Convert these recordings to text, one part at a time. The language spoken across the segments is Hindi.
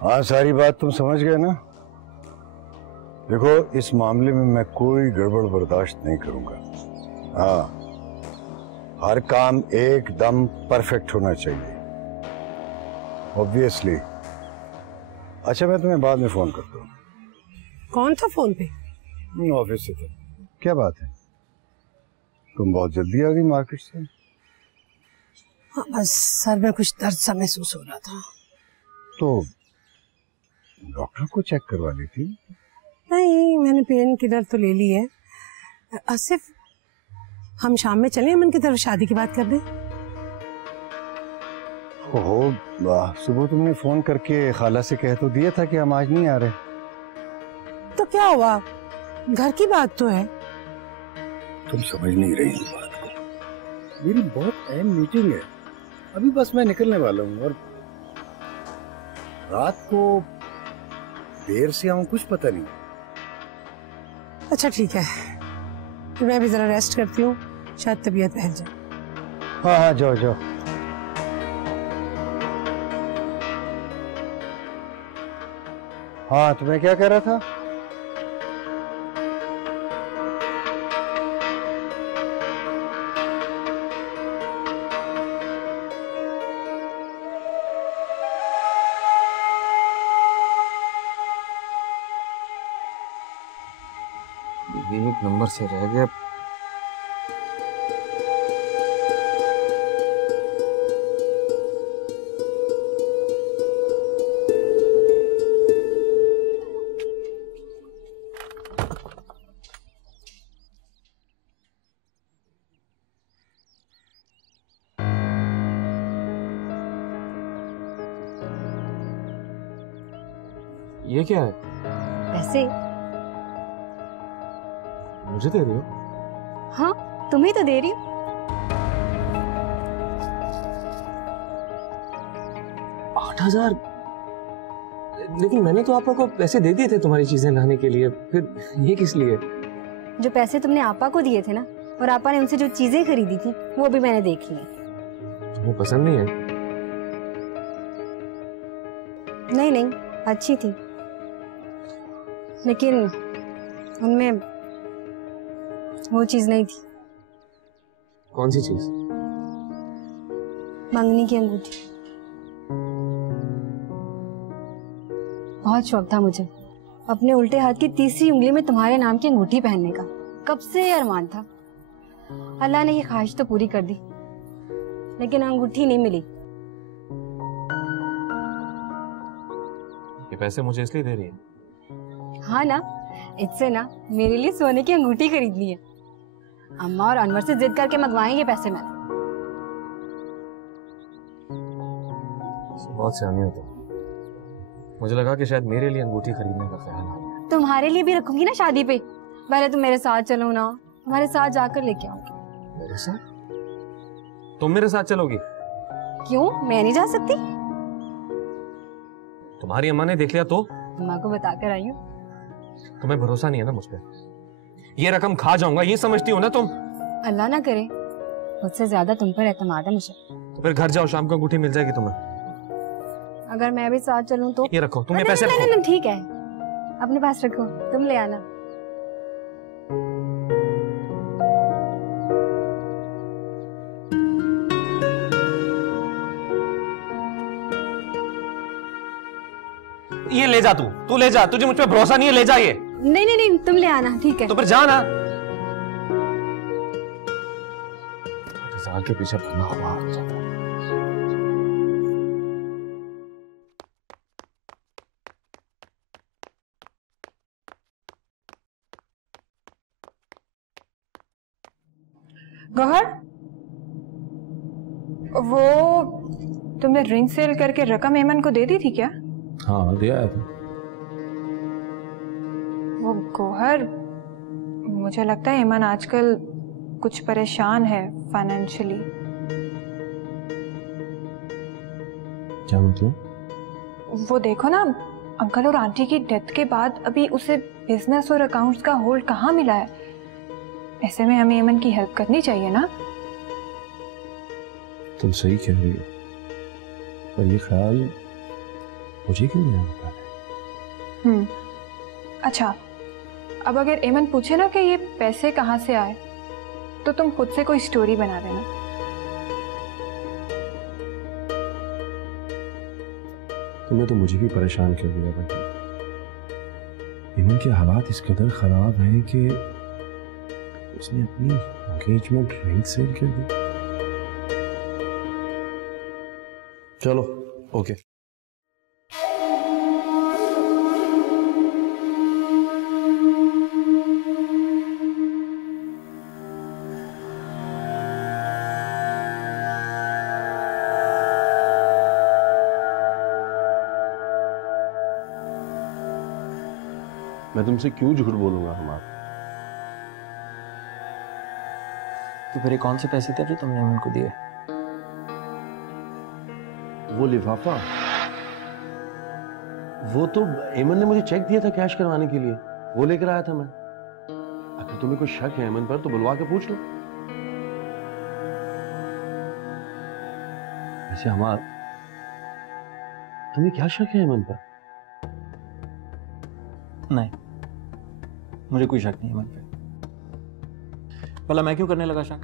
हाँ, सारी बात तुम समझ गए ना। देखो, इस मामले में मैं कोई गड़बड़ बर्दाश्त नहीं करूंगा। हाँ, हर काम एकदम परफेक्ट होना चाहिए, ऑब्वियसली। अच्छा, मैं तुम्हें बाद में फोन करता हूँ। कौन था फोन पे? ऑफिस से था। क्या बात है, तुम बहुत जल्दी आ गई मार्केट से? हाँ, बस सर में कुछ दर्द सा महसूस हो रहा था। तो डॉक्टर को चेक करवा ली थी? नहीं, मैंने पेन किलर तो ले ली है। आसिफ, हम शाम में चलें अमन की तरफ, शादी की बात कर दें। ओहो, सुबह तुमने फोन करके खाला से कह तो दिया था कि हम आज नहीं आ रहे। तो क्या हुआ, घर की बात तो है। तुम समझ नहीं रही इस बात को। मेरी बहुत अहम मीटिंग है, अभी बस मैं निकलने वाला हूँ, और रात को देर से आऊं कुछ पता नहीं। अच्छा ठीक है, तो मैं भी जरा रेस्ट करती हूँ, शायद तबीयत बहल जाए। हाँ हाँ, जाओ जाओ। हाँ, तुम्हें क्या कह रहा था? एक नंबर से रह गया। ये क्या है? पैसे मुझे दे रही हो? हाँ, तुम्हें तो दे रही हूँ। 8,000? लेकिन मैंने तो आपा को पैसे दे दिए थे तुम्हारी चीजें लाने के लिए, फिर ये किस लिए? जो पैसे तुमने आपा को दिए थे ना, और आपा ने उनसे जो चीजें खरीदी थी, वो भी मैंने देख ली। तुम्हें पसंद नहीं है? नहीं नहीं, अच्छी थी, लेकिन उनमें वो चीज नहीं थी। कौन सी चीज? मंगनी की अंगूठी। बहुत शौक था मुझे अपने उल्टे हाथ की तीसरी उंगली में तुम्हारे नाम की अंगूठी पहनने का। कब से अरमान था। अल्लाह ने ये ख्वाहिश तो पूरी कर दी, लेकिन अंगूठी नहीं मिली। ये पैसे मुझे इसलिए दे रही है? हाँ ना, इससे ना मेरे लिए सोने की अंगूठी खरीदनी है। अम्मा और अनवर से जिद करके मंगवाएंगे पैसे मैंने। बहुत सियानी हो तुम। मुझे लगा कि शायद मेरे लिए अंगूठी खरीदने का ख्याल आ गया। तुम्हारे लिए भी रखूंगी ना शादी पे। पहले तुम मेरे साथ चलो ना, तुम्हारे साथ जाकर लेके आओगे। मेरे साथ? तुम मेरे साथ चलोगी? क्यों, मैं नहीं जा सकती? तुम्हारी अम्मा ने देख लिया तो? अम्मा को बताकर आई हूँ। तुम्हें भरोसा नहीं है ना मुझ पे? ये रकम खा जाऊंगा ये समझती हो ना तुम? अल्लाह ना करे, मुझसे ज्यादा तुम पर एतमाद है मुझे। तो फिर घर जाओ, शाम को अंगूठी मिल जाएगी तुम्हें। अगर मैं भी साथ चलूं तो? ये रखो, तुम ये पैसे रखो। नहीं, ठीक है, अपने पास रखो, तुम ले आना। ये ले जा, तू ले जा, तुझे मुझ पे भरोसा नहीं है, ले जा ये। नहीं नहीं नहीं, तुम ले आना, ठीक है। तो फिर जा ना। के पीछे भागना हुआ। गौहर, वो तुमने रिंग सेल करके रकम एमन को दे दी थी क्या? हाँ, दिया है। वो गौहर, मुझे लगता है एमन आजकल कुछ परेशान है फाइनेंशियली। क्या मतलब? वो देखो ना, अंकल और आंटी की डेथ के बाद अभी उसे बिजनेस और अकाउंट्स का होल्ड कहाँ मिला है। ऐसे में हमें एमन की हेल्प करनी चाहिए ना। तुम सही कह रही हो, पर ये ख्याल मुझे क्यों नहीं आता है? अच्छा, अब अगर एमन पूछे ना कि ये पैसे कहाँ से आए, तो तुम खुद से कोई स्टोरी बना देना। तुमने तो मुझे भी परेशान कर दिया बंटी। एमन के हालात इस कदर खराब हैं कि उसने अपनी एंगेजमेंट रिंग सेल कर दी। चलो ओके। मैं तुमसे क्यों झूठ बोलूंगा हमारा? तो फिर ये कौन से पैसे थे जो तुमने उनको दिए? वो लिफाफा, वो तो एमन ने मुझे चेक दिया था कैश करवाने के लिए, वो लेकर आया था मैं। अगर तुम्हें कोई शक है एमन पर तो बुलवा के पूछ लो। वैसे हमार, तुम्हें क्या शक है एमन पर? नहीं, मुझे कोई शक नहीं है मन पे। भला मैं क्यों करने लगा शक?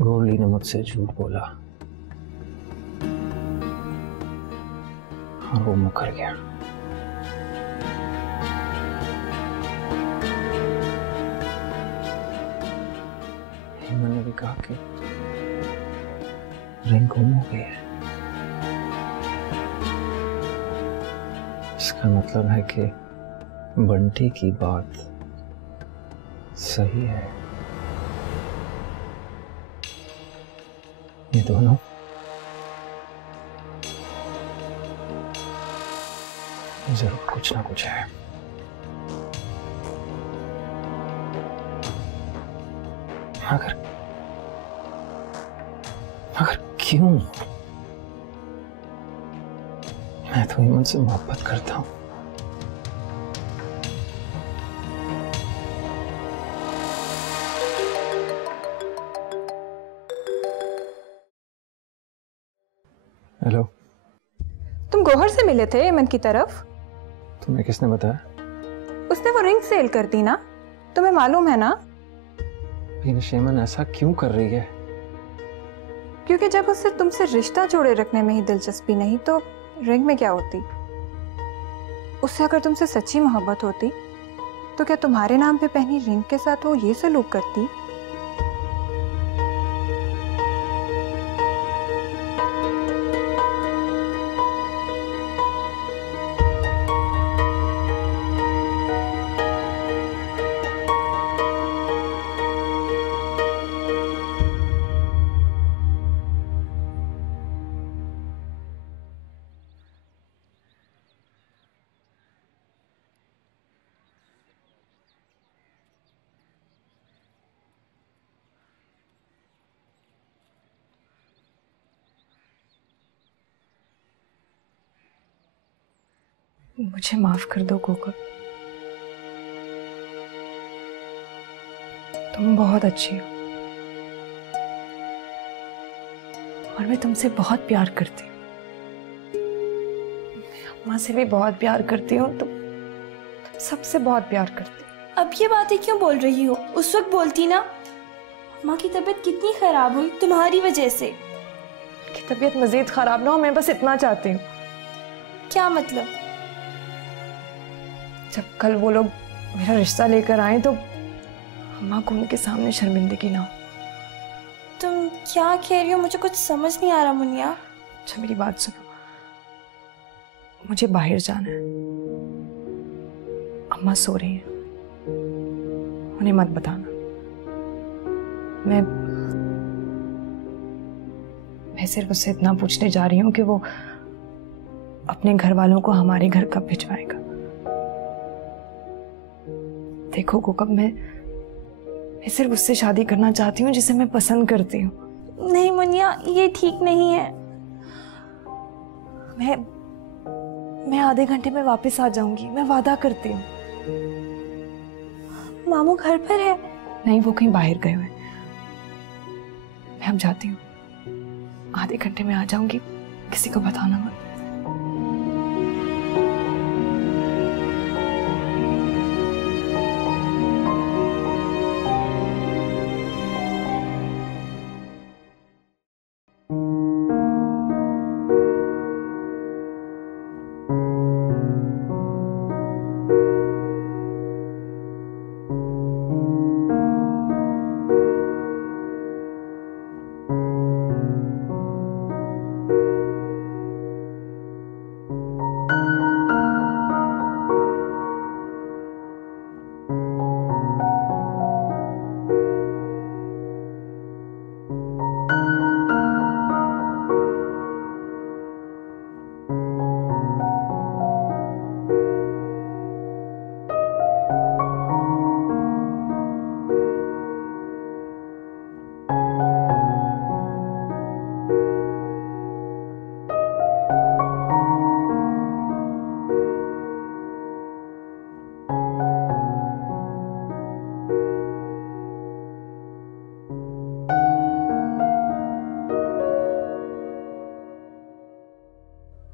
गोली ने मुझसे झूठ बोला और वो मुकर गया। मैंने भी कहा कि रिंग गुम हो गई है। इसका मतलब है कि बंटी की बात सही है। ये दोनों जरूर कुछ ना कुछ है। मगर क्यों? मैं तो एमन से मोहब्बत करता हूं। हेलो, तुम गौहर से मिले थे एमन की तरफ? तुम्हें किसने बताया? उसने वो रिंग सेल कर दी ना, तुम्हें मालूम है ना? एमन ऐसा क्यों कर रही है? क्योंकि जब उसे तुमसे रिश्ता जोड़े रखने में ही दिलचस्पी नहीं तो रिंग में क्या होती? उससे अगर तुमसे सच्ची मोहब्बत होती तो क्या तुम्हारे नाम पे पहनी रिंग के साथ वो ये सलूक करती? मुझे माफ कर दो कोको, तुम बहुत अच्छी हो और मैं तुमसे बहुत प्यार करती हूँ। मैं अम्मा से भी बहुत प्यार करती हूँ, तुम सबसे बहुत प्यार करती हूँ। अब ये बातें क्यों बोल रही हो? उस वक्त बोलती ना। माँ की तबीयत कितनी खराब हुई तुम्हारी वजह से। कि तबीयत मजीद खराब ना हो, मैं बस इतना चाहती हूँ। क्या मतलब? जब कल वो लोग मेरा रिश्ता लेकर आए तो अम्मा को उनके सामने शर्मिंदगी ना हो। तुम क्या कह रही हो? मुझे कुछ समझ नहीं आ रहा मुनिया। अच्छा मेरी बात सुनो, मुझे बाहर जाना है। अम्मा सो रही हैं, उन्हें मत बताना। मैं सिर्फ उससे इतना पूछने जा रही हूँ कि वो अपने घर वालों को हमारे घर कब भिजवाएगा। देखो कोकब, मैं मैं सिर्फ उससे शादी करना चाहती हूँ जिसे मैं पसंद करती हूँ। नहीं मुनिया, ये ठीक नहीं है। मैं आधे घंटे में वापस आ जाऊंगी, मैं वादा करती हूँ। मामू घर पर है? नहीं, वो कहीं बाहर गए हुए। मैं अब जाती हूँ, आधे घंटे में आ जाऊंगी, किसी को बताना मत।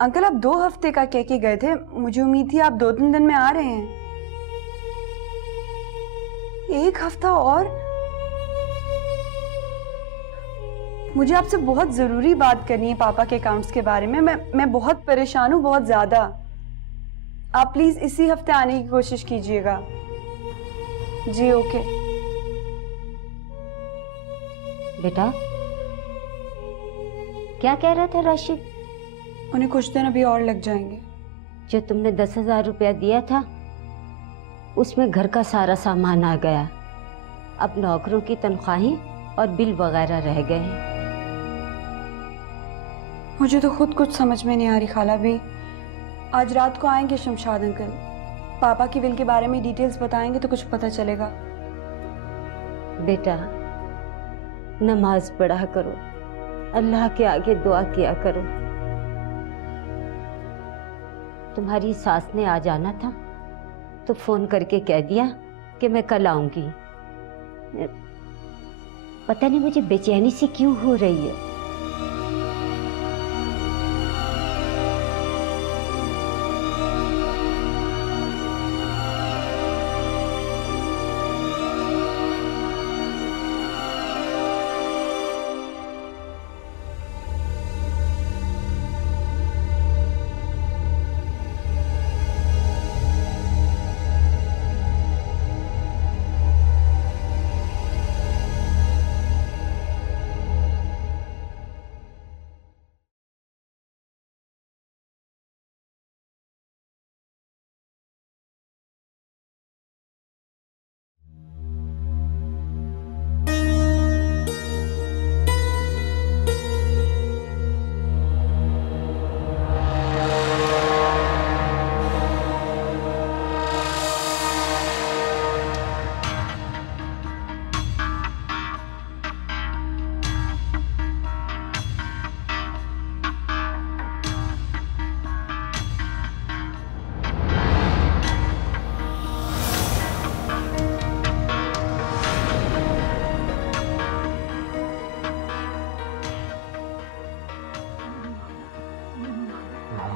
अंकल, आप 2 हफ्ते का कह के गए थे, मुझे उम्मीद थी आप 2-3 दिन में आ रहे हैं। 1 हफ्ता और? मुझे आपसे बहुत जरूरी बात करनी है पापा के अकाउंट्स के बारे में। मैं बहुत परेशान हूँ, बहुत ज्यादा। आप प्लीज इसी हफ्ते आने की कोशिश कीजिएगा। जी ओके। बेटा, क्या कह रहा था राशिद? उन्हें कुछ दिन अभी और लग जाएंगे। जो तुमने 10,000 रुपया दिया था उसमें घर का सारा सामान आ गया। अब नौकरों की तनख्वाहें और बिल वगैरह रह गए हैं। मुझे तो खुद कुछ समझ में नहीं आ रही खाला भी। आज रात को आएंगे शमशाद अंकल, पापा की विल के बारे में डिटेल्स बताएंगे तो कुछ पता चलेगा। बेटा, नमाज पढ़ा करो, अल्लाह के आगे दुआ किया करो। तुम्हारी सास ने आ जाना था तो फोन करके कह दिया कि मैं कल आऊंगी। पता नहीं मुझे बेचैनी सी क्यों हो रही है।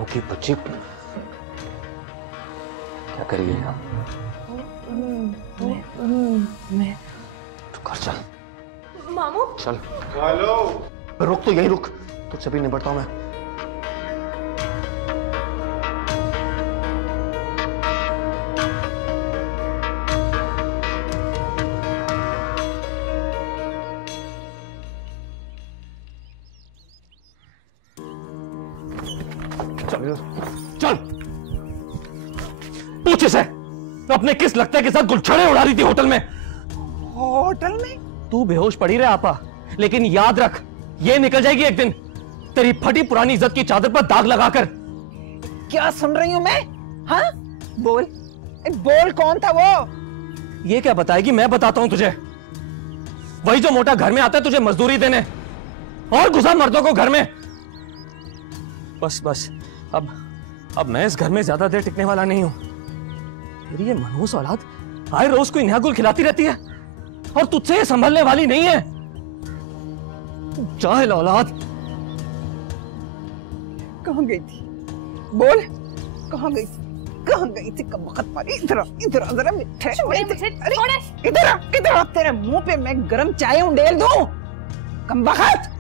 की बच्ची क्या करिए आप? मैं तू कर चल। मामू चल। हेलो, रुक तो यही रुक, तुझसे भी निपटता हूं मैं। चल पूछ से अपने किस लगता के साथ गुलछड़े उड़ा रही थी होटल में। होटल में? तू बेहोश पड़ी रहे आपा, लेकिन याद रख ये निकल जाएगी एक दिन तेरी फटी पुरानी इज्जत की चादर पर दाग लगाकर। क्या सुन रही हूं मैं? हाँ बोल बोल, कौन था वो? ये क्या बताएगी, मैं बताता हूं तुझे। वही जो मोटा घर में आता है तुझे मजदूरी देने और घुसा मर्दों को घर में। बस बस, अब मैं इस घर में ज्यादा देर टिकने वाला नहीं हूं। तेरी ये मनहूस औलाद आए रोज कोई नया गुल खिलाती रहती है और तुझसे ये संभलने वाली नहीं है। जाहिल औलाद। कहाँ गई थी? बोल, कहाँ गई थी? कहाँ गई थी? कब वक्त पारी? इधर इधर जरा मिठे। अरे इधर तेरे मुंह पे मैं गरम चाय उंडेल दूं? कम वक्त।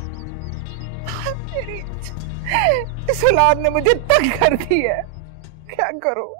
मेरी इस औलाद ने मुझे तंग कर दी है, क्या करूं?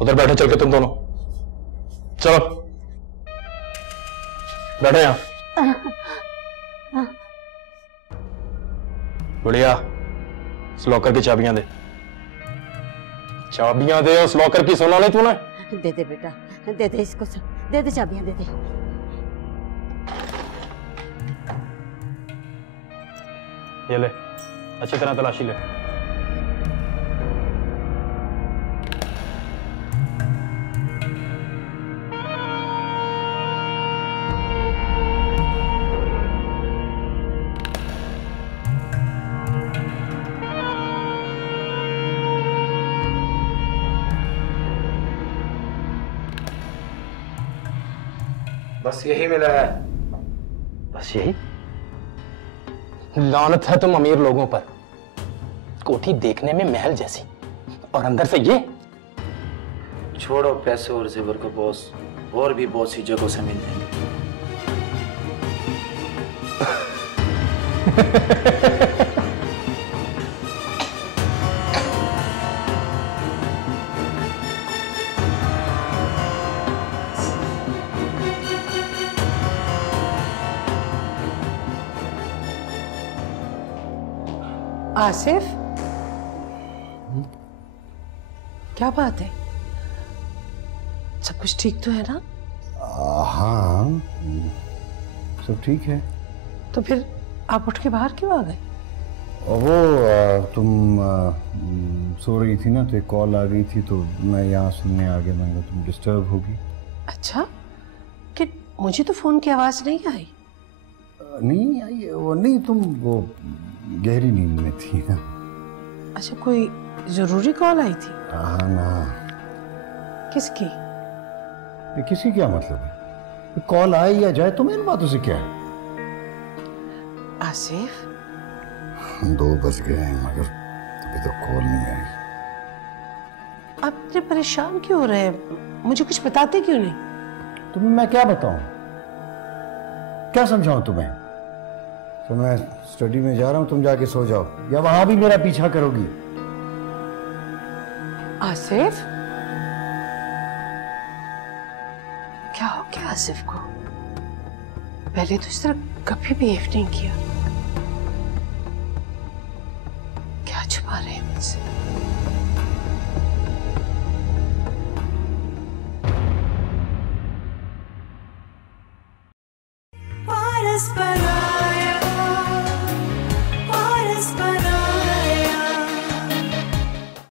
उधर बैठो चल के तुम दोनों, चलो बैठो यहां। बढ़िया, इस लॉकर की चाबियां दे। चाबियां दे उस लॉकर की, सुना नहीं तूने? दे दे बेटा, दे दे इसको, दे दे चाबियां, दे दे। ये ले, अच्छी तरह तलाशी ले। बस यही मिला है? बस यही? लानत है तुम अमीर लोगों पर। कोठी देखने में महल जैसी और अंदर से ये। छोड़ो पैसे और जेवर को बॉस, और भी बहुत सी जगहों से मिलते हैं। आसिफ, क्या बात है? सब कुछ ठीक तो है ना? हाँ, सब ठीक है। तो फिर आप उठ के बाहर क्यों आ गए? वो तुम सो रही थी ना, तो एक कॉल आ गई थी, तो मैं यहाँ सुनने आ गया। मैंने कहा तुम डिस्टर्ब होगी। अच्छा, कि मुझे तो फोन की आवाज नहीं आई। नहीं आई? वो नहीं, तुम वो गहरी नींद में थी ना। अच्छा, कोई जरूरी कॉल आई थी? हाँ ना। किसकी? किसी क्या मतलब है? कॉल आए या जाए तुम्हें इन बातों से क्या है? आसिफ, 2 बज गए हैं मगर अभी तो कॉल नहीं आई। आप इतने परेशान क्यों हो रहे हैं? मुझे कुछ बताते क्यों नहीं? तुम्हें मैं क्या बताऊं, क्या समझाऊं तुम्हें? तो मैं स्टडी में जा रहा हूं, तुम जाके सो जाओ, या वहां भी मेरा पीछा करोगी? आसिफ, क्या हो गया आसिफ को? पहले तो इस तरह कभी बिहेव नहीं किया। क्या छुपा रहे हैं मुझसे?